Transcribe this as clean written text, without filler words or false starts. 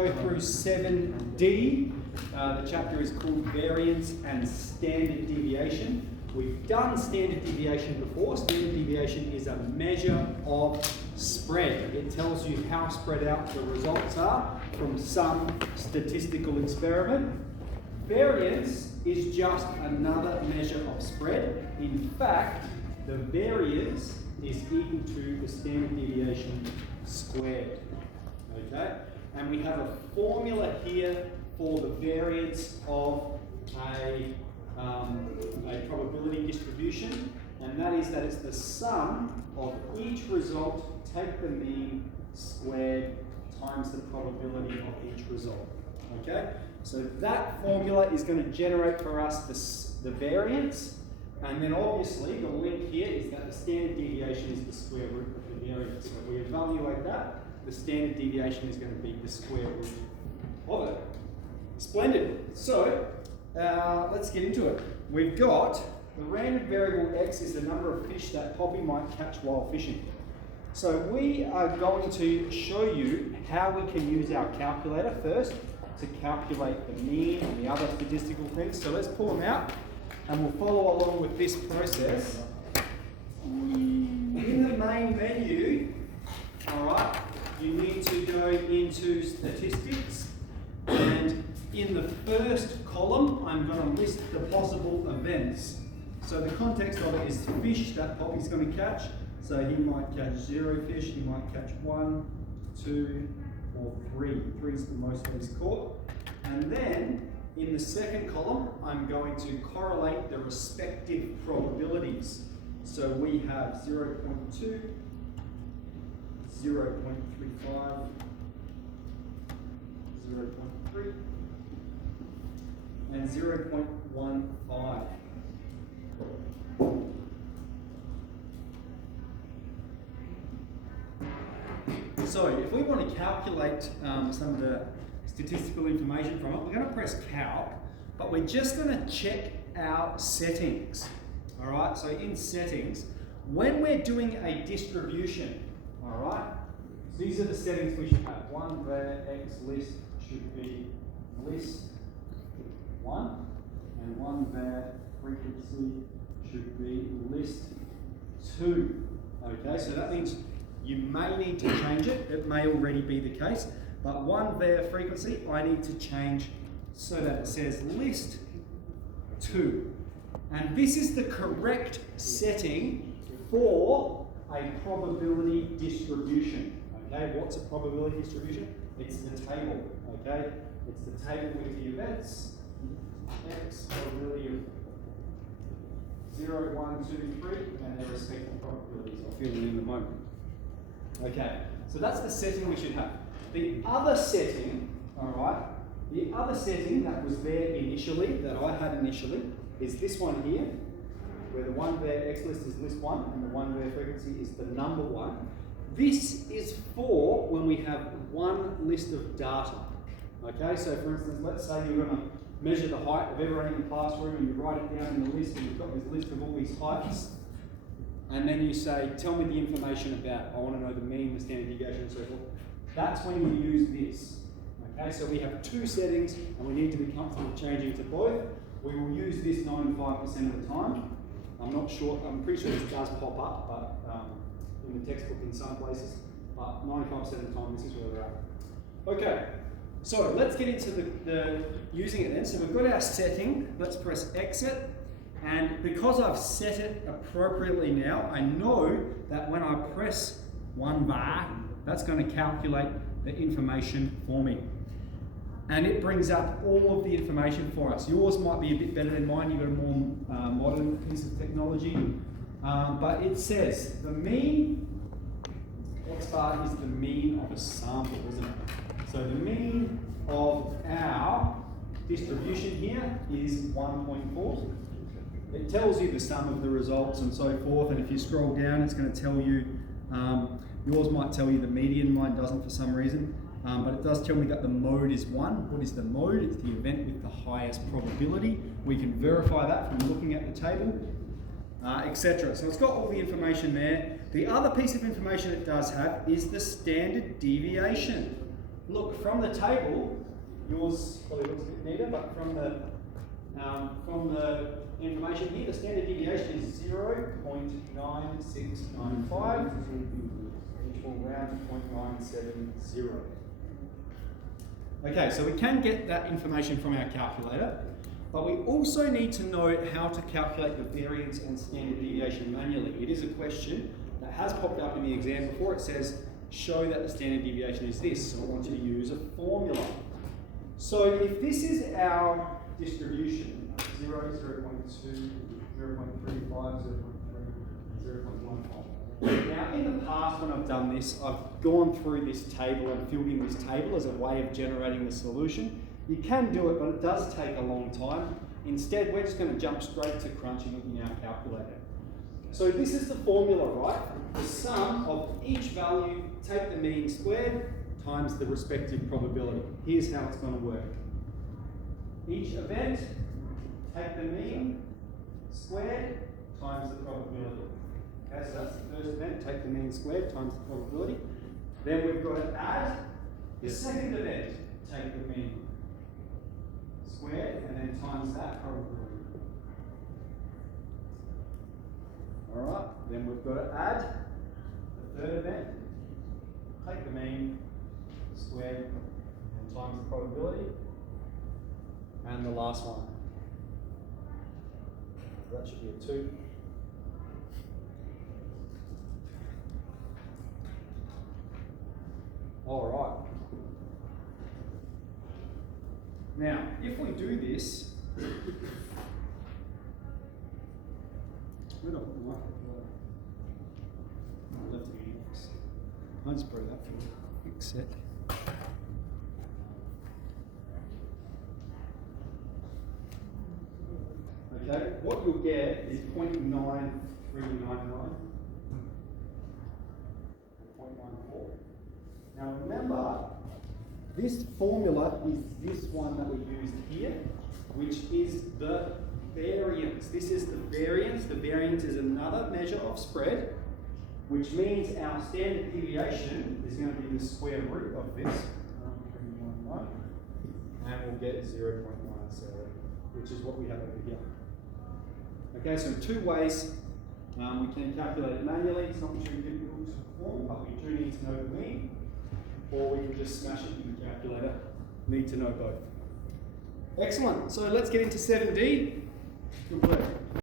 go through 7D. The chapter is called Variance and Standard Deviation. We've done standard deviation before. Standard deviation is a measure of spread. It tells you how spread out the results are from some statistical experiment. Variance is just another measure of spread. In fact, the variance is equal to the standard deviation squared. Okay? And we have a formula here for the variance of a probability distribution, and that is that it's the sum of each result, take the mean, squared times the probability of each result. Okay? So that formula is going to generate for us the variance, and then obviously the link here is that the standard deviation is the square root of the variance. So if we evaluate that, the standard deviation is going to be the square root of it. Splendid. So let's get into it. We've got the random variable x is the number of fish that Poppy might catch while fishing. So we are going to show you how we can use our calculator first to calculate the mean and the other statistical things. So let's pull them out and we'll follow along with this process. In the main menu, alright, you need to go into statistics, and in the first column I'm going to list the possible events. So the context of it is fish that Poppy's going to catch. So he might catch 0 fish, he might catch 1, 2, or 3. 3 is the most that he's caught. And then in the second column I'm going to correlate the respective probabilities. So we have 0.2, 0.35, 0.3, and 0.15. So if we want to calculate some of the statistical information from it, we're going to press calc, but we're just going to check our settings. All right, so in settings, when we're doing a distribution, all right, these are the settings we should have. One var x list should be list 1, and one var frequency should be list 2. Okay, so that means you may need to change it. It may already be the case, but one var frequency I need to change so that it says list 2. And this is the correct setting for a probability distribution. Okay, what's a probability distribution? It's the table. Okay, it's the table with the events. X probability of 0, 1, 2, 3, and their respective probabilities. I'll fill it in a moment. Okay, so that's the setting we should have. The other setting, all right, the other setting that was there initially, that I had initially, is this one here, where the one var x list is list 1 and the one var frequency is the number 1. This is for when we have one list of data. Okay, so for instance, let's say you're going to measure the height of everyone in the classroom and you write it down in the list, and you've got this list of all these heights, and then you say, tell me the information about, I want to know the mean, the standard deviation, and so forth. That's when you use this. Okay, so we have two settings and we need to be comfortable changing to both. We will use this 95% of the time. I'm not sure, I'm pretty sure this does pop up, but in the textbook in some places, but 95% of the time this is where we're at. Okay, so let's get into the using it then. So we've got our setting, let's press exit. And because I've set it appropriately now, I know that when I press 1 bar, that's going to calculate the information for me. And it brings up all of the information for us. Yours might be a bit better than mine. You've got a more modern piece of technology. But it says the mean, x bar is the mean of a sample, isn't it? So the mean of our distribution here is 1.4. It tells you the sum of the results and so forth, and if you scroll down it's going to tell you, yours might tell you the median, mine doesn't for some reason, but it does tell me that the mode is 1. What is the mode? It's the event with the highest probability. We can verify that from looking at the table, etc. So it's got all the information there. The other piece of information it does have is the standard deviation. look, from the table, yours probably looks a bit neater, but from the information here, the standard deviation is 0.9695, which will round to 0.970. Okay, so we can get that information from our calculator, but we also need to know how to calculate the variance and standard deviation manually. It is a question that has popped up in the exam before. It says, show that the standard deviation is this, so I want you to use a formula. So if this is our distribution, 0, 0.2, 0.35, 0.15. Now, in the past when I've done this, I've gone through this table and filled in this table as a way of generating the solution. You can do it, but it does take a long time. Instead, we're just going to jump straight to crunching it in our calculator. So this is the formula, right? The sum of each value, take the mean squared, times the respective probability. Here's how it's going to work. Each event, take the mean squared times the probability. Okay, so that's the first event, take the mean squared times the probability. Then we've got to add the second event, take the mean squared, and then times that probability. Alright, then we've got to add the third event, take the mean squared, and times the probability. And the last one. That should be a 2. All right. Now, if we do this, where did I put the microphone? I left it in the office. I'll just borrow that for a quick sec. Okay, what you'll get is 0.9399. 0.94. Now remember, this formula is this one that we used here, which is the variance. This is the variance. The variance is another measure of spread, which means our standard deviation is going to be the square root of this, 391, and we'll get 0.17, which is what we have over here. Okay, so in two ways we can calculate it manually. It's not too difficult to perform, but we do need to know the mean, or we can just smash it in the calculator. Need to know both. Excellent. So let's get into 7D. Good work.